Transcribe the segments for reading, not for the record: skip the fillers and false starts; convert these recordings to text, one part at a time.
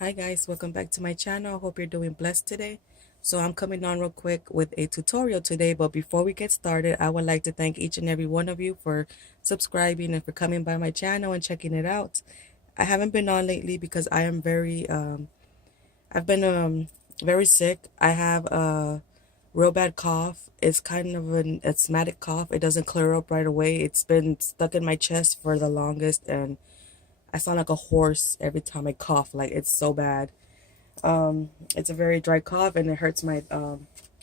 Hi guys, welcome back to my channel. I hope you're doing blessed today. So I'm coming on real quick with a tutorial today, but before we get started, I would like to thank each and every one of you for subscribing and for coming by my channel and checking it out. I haven't been on lately because I am I've been very sick. I have a real bad cough. It's kind of an asthmatic cough. It doesn't clear up right away. It's been stuck in my chest for the longest, and I sound like a horse every time I cough. Like, it's so bad. It's a very dry cough and it hurts my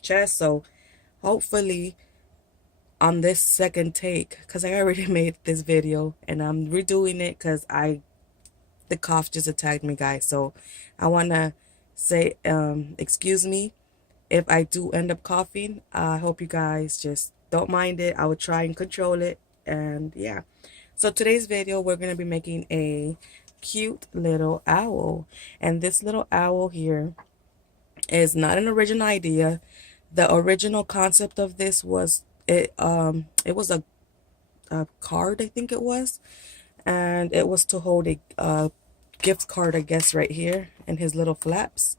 chest. So hopefully on this second take, because I already made this video and I'm redoing it because the cough just attacked me, guys. So I want to say excuse me if I do end up coughing. I hope you guys just don't mind it. I will try and control it. And yeah, so today's video we're going to be making a cute little owl, and this little owl here is not an original idea. The original concept of this was it was a card, I think it was, and it was to hold a gift card, I guess, right here in his little flaps.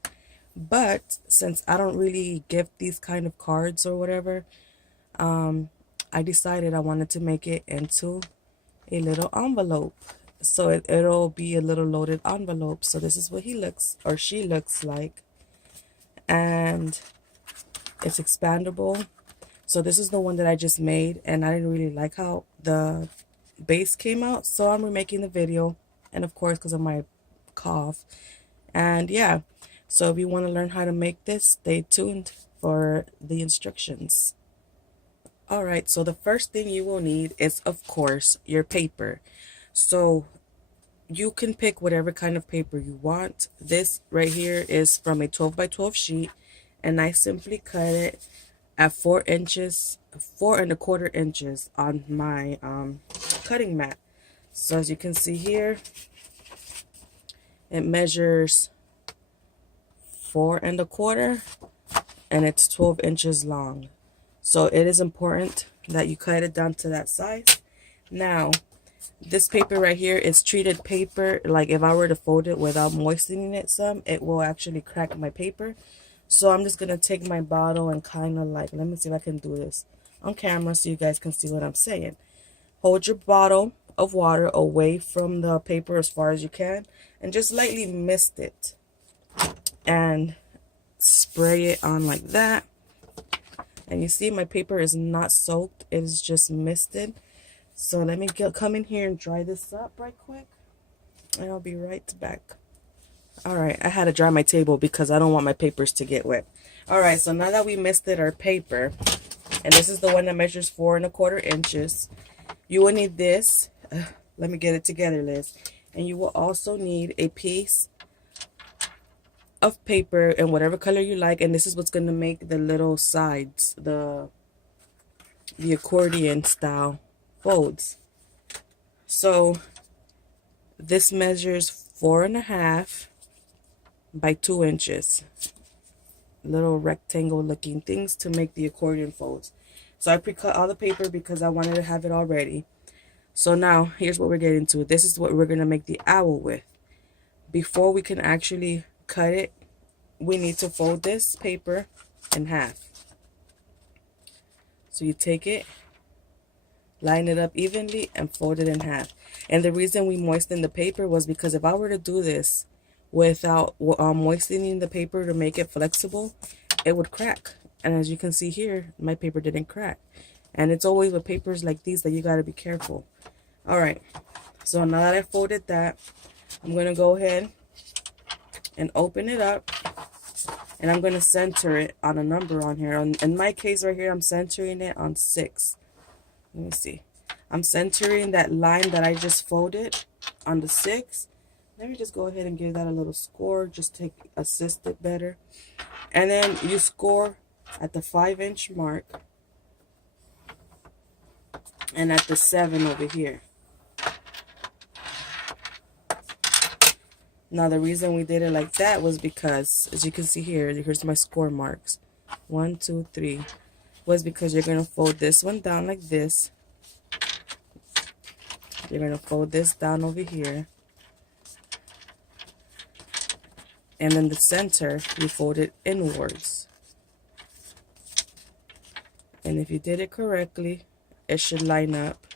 But since I don't really gift these kind of cards or whatever, I decided I wanted to make it into a little envelope. So it'll be a little loaded envelope. So this is what he looks, or she looks like. And it's expandable. So this is the one that I just made, and I didn't really like how the base came out, so I'm remaking the video, and of course because of my cough. And yeah, so if you want to learn how to make this, stay tuned for the instructions. Alright, so the first thing you will need is, of course, your paper. So you can pick whatever kind of paper you want. This right here is from a 12 by 12 sheet, and I simply cut it at 4 inches, 4¼ inches on my cutting mat. So as you can see here, it measures 4¼ and it's 12 inches long. So it is important that you cut it down to that size. Now, this paper right here is treated paper. Like, if I were to fold it without moistening it some, it will actually crack my paper. So I'm just going to take my bottle and kind of like, let me see if I can do this on camera so you guys can see what I'm saying. Hold your bottle of water away from the paper as far as you can and just lightly mist it and spray it on like that. And you see my paper is not soaked, it is just misted. So let me come in here and dry this up right quick, and I'll be right back. Alright, I had to dry my table because I don't want my papers to get wet. Alright, so now that we misted our paper, and this is the one that measures 4¼ inches, you will need this. Let me get it together, Liz. And you will also need a piece of paper in whatever color you like, and this is what's going to make the little sides, the accordion style folds. So this measures 4½ by 2 inches, little rectangle looking things to make the accordion folds. So I pre-cut all the paper because I wanted to have it all ready. So now here's what we're getting to. This is what we're going to make the owl with. Before we can actually cut it, we need to fold this paper in half. So you take it, line it up evenly, and fold it in half. And the reason we moistened the paper was because if I were to do this without moistening the paper to make it flexible, it would crack. And as you can see here, my paper didn't crack. And it's always with papers like these that you got to be careful. Alright, so now that I folded that, I'm going to go ahead and open it up. And I'm going to center it on a number on here. In my case right here, I'm centering it on 6. Let me see. I'm centering that line that I just folded on the 6. Let me just go ahead and give that a little score just to assist it better. And then you score at the 5-inch mark and at the 7 over here. Now the reason we did it like that was because, as you can see here, here's my score marks. 1, 2, 3. Was because you're going to fold this one down like this. You're going to fold this down over here. and then the center you fold it inwards. And if you did it correctly, it should line up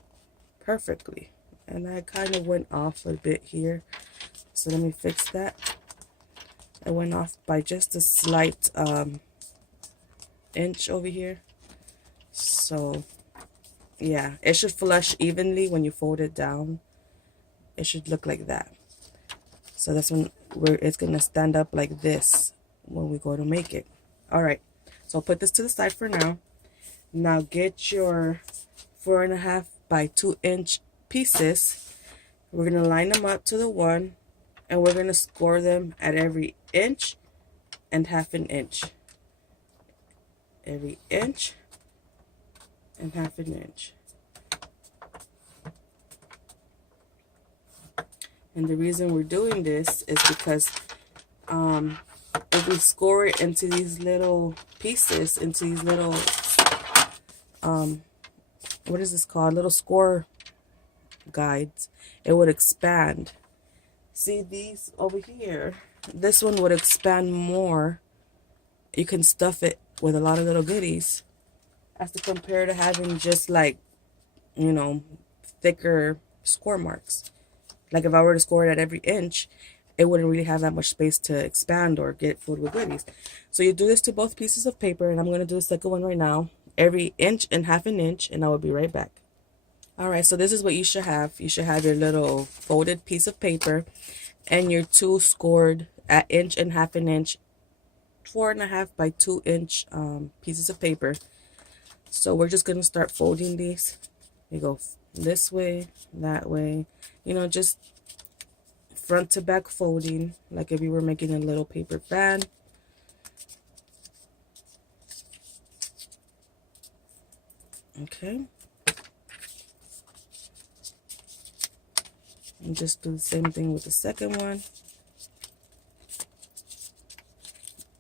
perfectly. And I kind of went off a bit here, so let me fix that. I went off by just a slight inch over here. So yeah, it should flush evenly when you fold it down. It should look like that. So that's when it's gonna stand up like this when we go to make it. All right, so I'll put this to the side for now. Now get your 4.5 by 2 inch pieces. We're gonna line them up to the one, and we're gonna score them at every inch and 1/2 inch. Every inch and 1/2 inch. And the reason we're doing this is because if we score it into these little pieces, into these little what is this called, little score guides, it would expand. See these over here, this one would expand more. You can stuff it with a lot of little goodies, as to compare to having just like, you know, thicker score marks. Like if I were to score it at every inch, it wouldn't really have that much space to expand or get filled with goodies. So you do this to both pieces of paper, and I'm going to do the second one right now. Every inch and 1/2 inch, and I will be right back. Alright, so this is what you should have. You should have your little folded piece of paper and your two scored at inch and 1/2 inch, 4.5 by 2 inch pieces of paper. So we're just going to start folding these. You go this way, that way, you know, just front to back folding, like if you were making a little paper fan. Okay. And just do the same thing with the second one.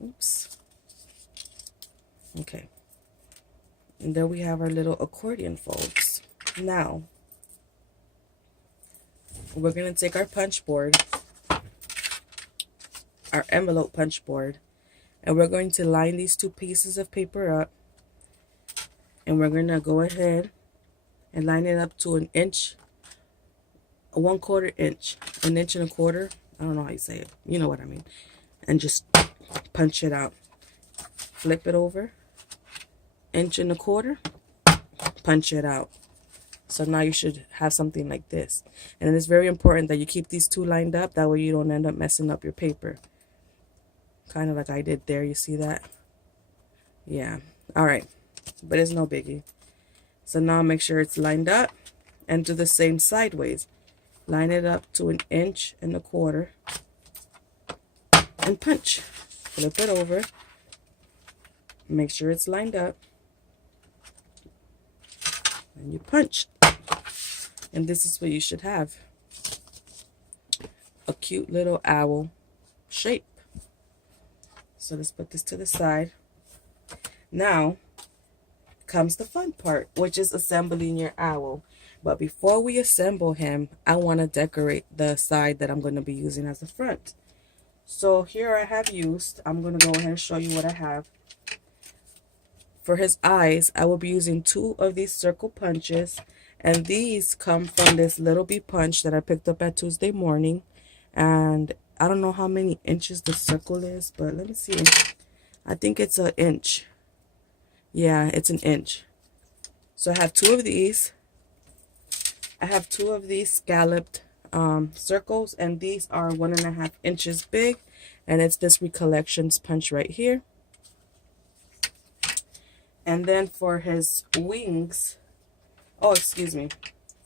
Oops. Okay. And there we have our little accordion folds. Now, we're going to take our punch board, our envelope punch board, and we're going to line these two pieces of paper up. And we're going to go ahead and line it up to 1 inch, a 1/4 inch, 1 inch and a quarter. I don't know how you say it. You know what I mean. And just punch it out. Flip it over, 1 1/4 inch, punch it out. So now you should have something like this. And it's very important that you keep these two lined up. That way you don't end up messing up your paper. Kind of like I did there. You see that? Yeah. All right. But it's no biggie. So now make sure it's lined up and do the same sideways. Line it up to 1 1/4 inch and punch. Flip it over. Make sure it's lined up. And you punch. And this is what you should have. A cute little owl shape. So let's put this to the side. Now comes the fun part, which is assembling your owl. But before we assemble him, I want to decorate the side that I'm going to be using as the front. So here I have used, I'm going to go ahead and show you what I have. For his eyes, I will be using 2 of these circle punches, and these come from this Little Bee punch that I picked up at Tuesday morning. And I don't know how many inches the circle is, but let me see. I think it's 1 inch. Yeah, it's 1 inch. So I have 2 of these. I have 2 of these scalloped circles, and these are 1.5 inches big, and it's this Recollections punch right here. And then for his wings, oh excuse me,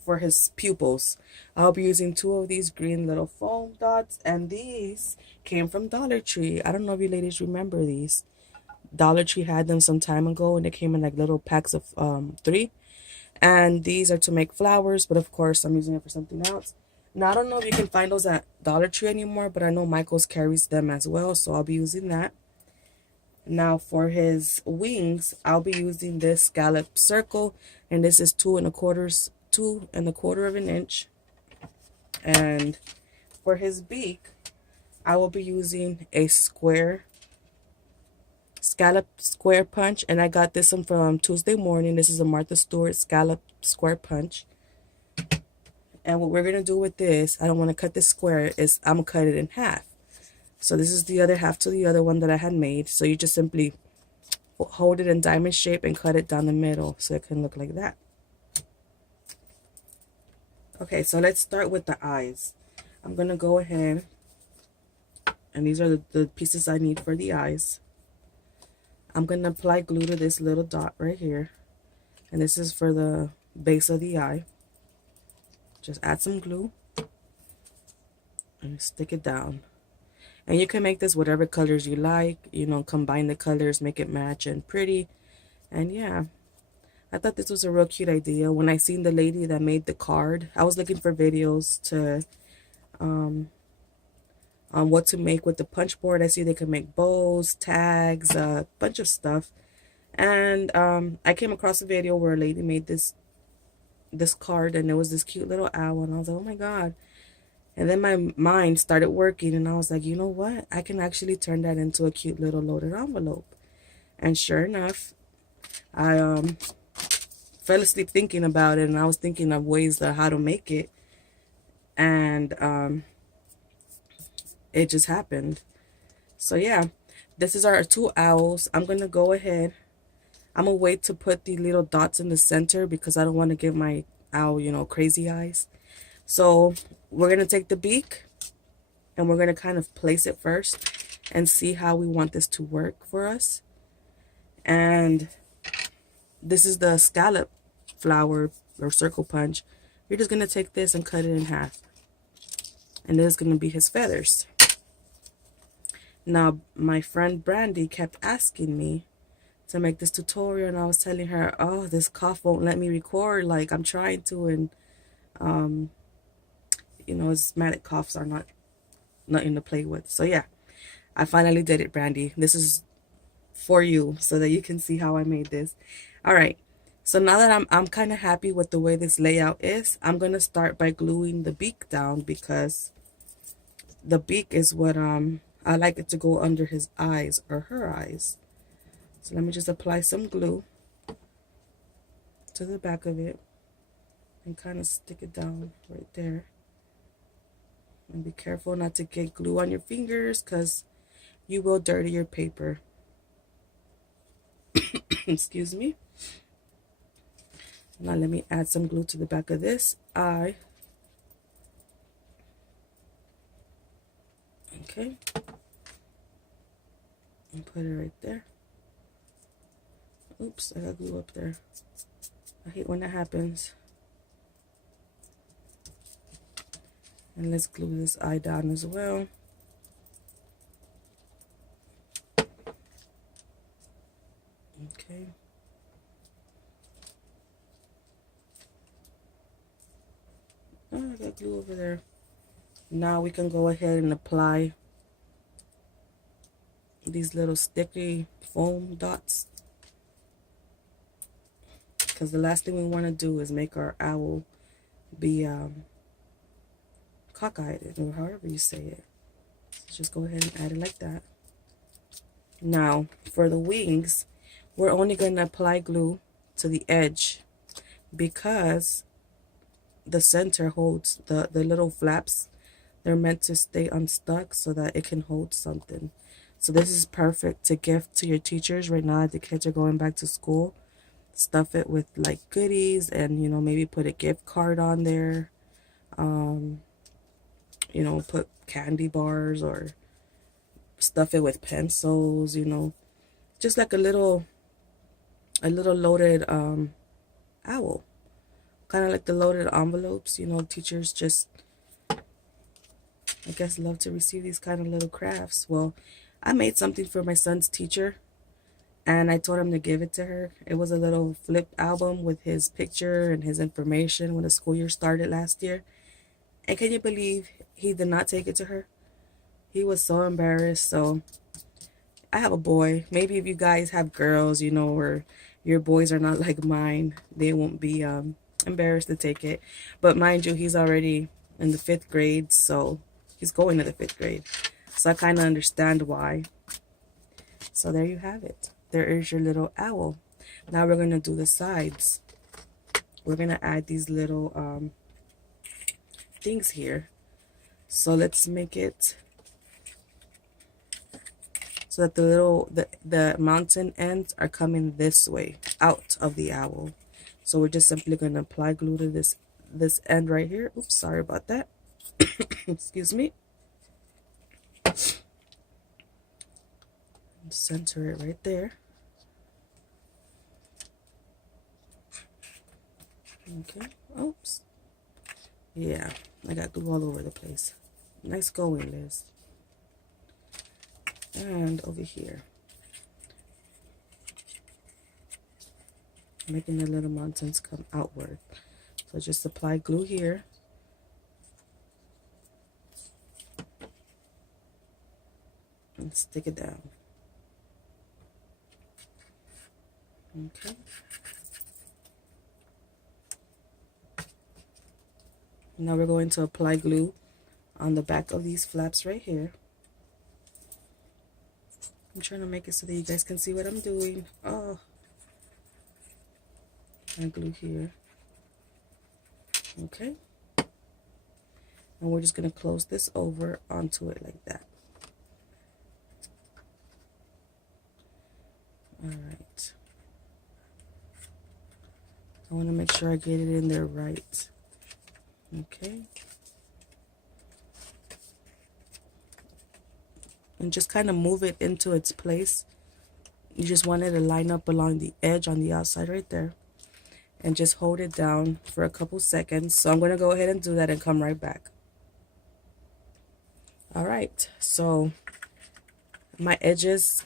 for his pupils, I'll be using 2 of these green little foam dots, and these came from Dollar Tree. I don't know if you ladies remember these. Dollar Tree had them some time ago, and they came in like little packs of 3. And these are to make flowers, but of course I'm using it for something else. Now I don't know if you can find those at Dollar Tree anymore, but I know Michael's carries them as well, so I'll be using that. Now for his wings, I'll be using this scallop circle, and this is 2 1/4 of an inch. And for his beak, I will be using a scallop square punch, and I got this one from Tuesday Morning. This is a Martha Stewart scallop square punch. And what we're going to do with this, I don't want to cut this square, is I'm going to cut it in half. So this is the other half to the other one that I had made. So you just simply hold it in diamond shape and cut it down the middle so it can look like that. Okay, so let's start with the eyes. I'm going to go ahead, and these are the pieces I need for the eyes. I'm going to apply glue to this little dot right here. And this is for the base of the eye. Just add some glue and stick it down. And you can make this whatever colors you like, you know, combine the colors, make it match and pretty. And yeah, I thought this was a real cute idea. When I seen the lady that made the card, I was looking for videos to on what to make with the punch board. I see they can make bows, tags, a bunch of stuff. And I came across a video where a lady made this card, and it was this cute little owl, and I was like, oh my god. And then my mind started working, and I was like, you know what, I can actually turn that into a cute little loaded envelope. And sure enough, I fell asleep thinking about it, and I was thinking of ways of how to make it, and it just happened. So yeah, this is our 2 owls. I'm gonna go ahead, I'm gonna wait to put the little dots in the center because I don't want to give my owl, you know, crazy eyes. So we're gonna take the beak and we're gonna kind of place it first and see how we want this to work for us. And this is the scallop flower or circle punch. You're just gonna take this and cut it in half, and this is gonna be his feathers. Now my friend Brandy kept asking me to make this tutorial, and I was telling her, oh, this cough won't let me record. Like, I'm trying to, and you know, asthmatic coughs are nothing to play with. So yeah, I finally did it, Brandy. This is for you so that you can see how I made this. All right, so now that I'm kind of happy with the way this layout is, I'm gonna start by gluing the beak down, because the beak is what I like it to go under his eyes or her eyes. So let me just apply some glue to the back of it and kind of stick it down right there. And be careful not to get glue on your fingers, because you will dirty your paper. Excuse me. Now let me add some glue to the back of this eye. Okay. And put it right there. Oops, I got glue up there. I hate when that happens. And let's glue this eye down as well. Okay. Oh, I got glue over there. Now we can go ahead and apply these little sticky foam dots, because the last thing we want to do is make our owl be cockeyed, or however you say it. So just go ahead and add it like that. Now for the wings, we're only going to apply glue to the edge, because the center holds the little flaps. They're meant to stay unstuck so that it can hold something. So this is perfect to gift to your teachers right now. The kids are going back to school. Stuff it with like goodies, and you know, maybe put a gift card on there. You know, put candy bars, or stuff it with pencils, you know, just like a little loaded owl, kind of like the loaded envelopes. You know, teachers just, I guess, love to receive these kind of little crafts. Well, I made something for my son's teacher, and I told him to give it to her. It was a little flip album with his picture and his information when the school year started last year. And can you believe he did not take it to her? He was so embarrassed. So I have a boy. Maybe if you guys have girls, you know, or your boys are not like mine, they won't be embarrassed to take it. But mind you, he's already in the 5th grade, so he's going to the 5th grade. So I kind of understand why. So there you have it. There is your little owl. Now we're going to do the sides. We're going to add these little things here. So let's make it so that the mountain ends are coming this way out of the owl. So we're just simply going to apply glue to this end right here. Oops, sorry about that. Excuse me. Center it right there. Okay. Oops. Yeah, I got glue all over the place. Nice going, Liz. And over here, making the little mountains come outward. So just apply glue here. And stick it down. Okay. Now we're going to apply glue on the back of these flaps right here. I'm trying to make it so that you guys can see what I'm doing. Oh. And glue here. Okay. And we're just going to close this over onto it like that. Alright. I want to make sure I get it in there right. Okay. And just kind of move it into its place. You just want it to line up along the edge on the outside right there. And just hold it down for a couple seconds. So I'm going to go ahead and do that and come right back. Alright, so my edges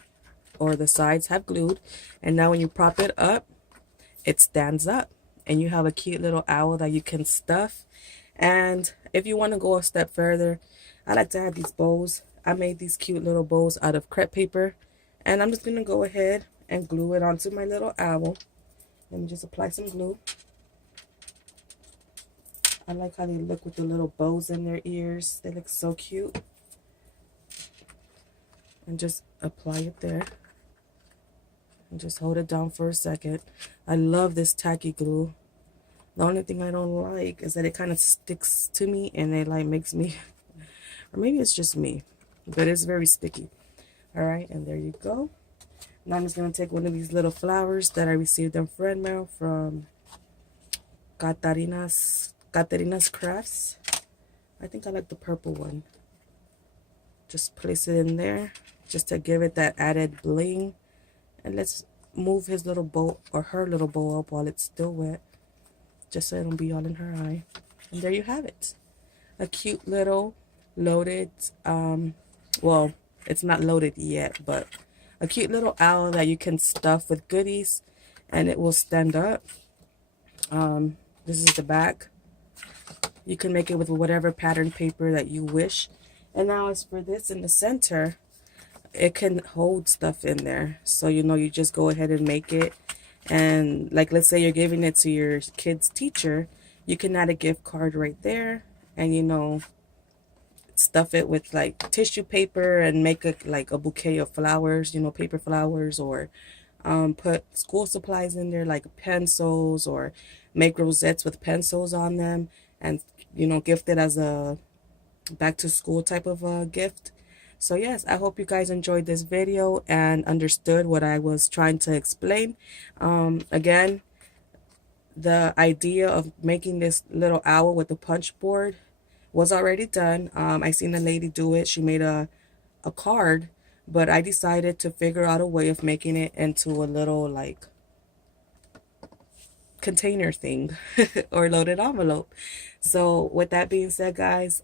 or the sides have glued. And now when you prop it up, it stands up. And you have a cute little owl that you can stuff. And if you want to go a step further, I like to add these bows. I made these cute little bows out of crepe paper, and I'm just going to go ahead and glue it onto my little owl. Let me just apply some glue. I like how they look with the little bows in their ears. They look so cute. And just apply it there. And just hold it down for a second. I love this tacky glue. The only thing I don't like is that it kind of sticks to me and it like makes me, or maybe it's just me, but it's very sticky. Alright, and there you go. Now I'm just going to take one of these little flowers that I received in friend mail from Caterina's Crafts. I think I like the purple one. Just place it in there just to give it that added bling. And let's move his little bow or her little bow up while it's still wet, just so it don't be all in her eye. And there you have it. A cute little loaded, well, it's not loaded yet, but a cute little owl that you can stuff with goodies and it will stand up. This is the back. You can make it with whatever pattern paper that you wish. And now as for this in the center, it can hold stuff in there. So, you know, you just go ahead and make it. And like, let's say you're giving it to your kid's teacher, you can add a gift card right there and, you know, stuff it with like tissue paper and make like a bouquet of flowers, you know, paper flowers, or put school supplies in there like pencils, or make rosettes with pencils on them and, you know, gift it as a back to school type of a gift. So yes, I hope you guys enjoyed this video and understood what I was trying to explain. Again, the idea of making this little owl with the punch board was already done. I seen a lady do it. She made a card, but I decided to figure out a way of making it into a little like container thing or loaded envelope. So with that being said, guys,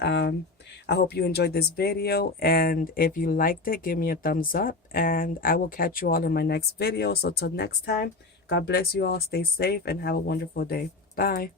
I hope you enjoyed this video, and if you liked it, give me a thumbs up, and I will catch you all in my next video. So till next time, God bless you all, stay safe, and have a wonderful day. Bye.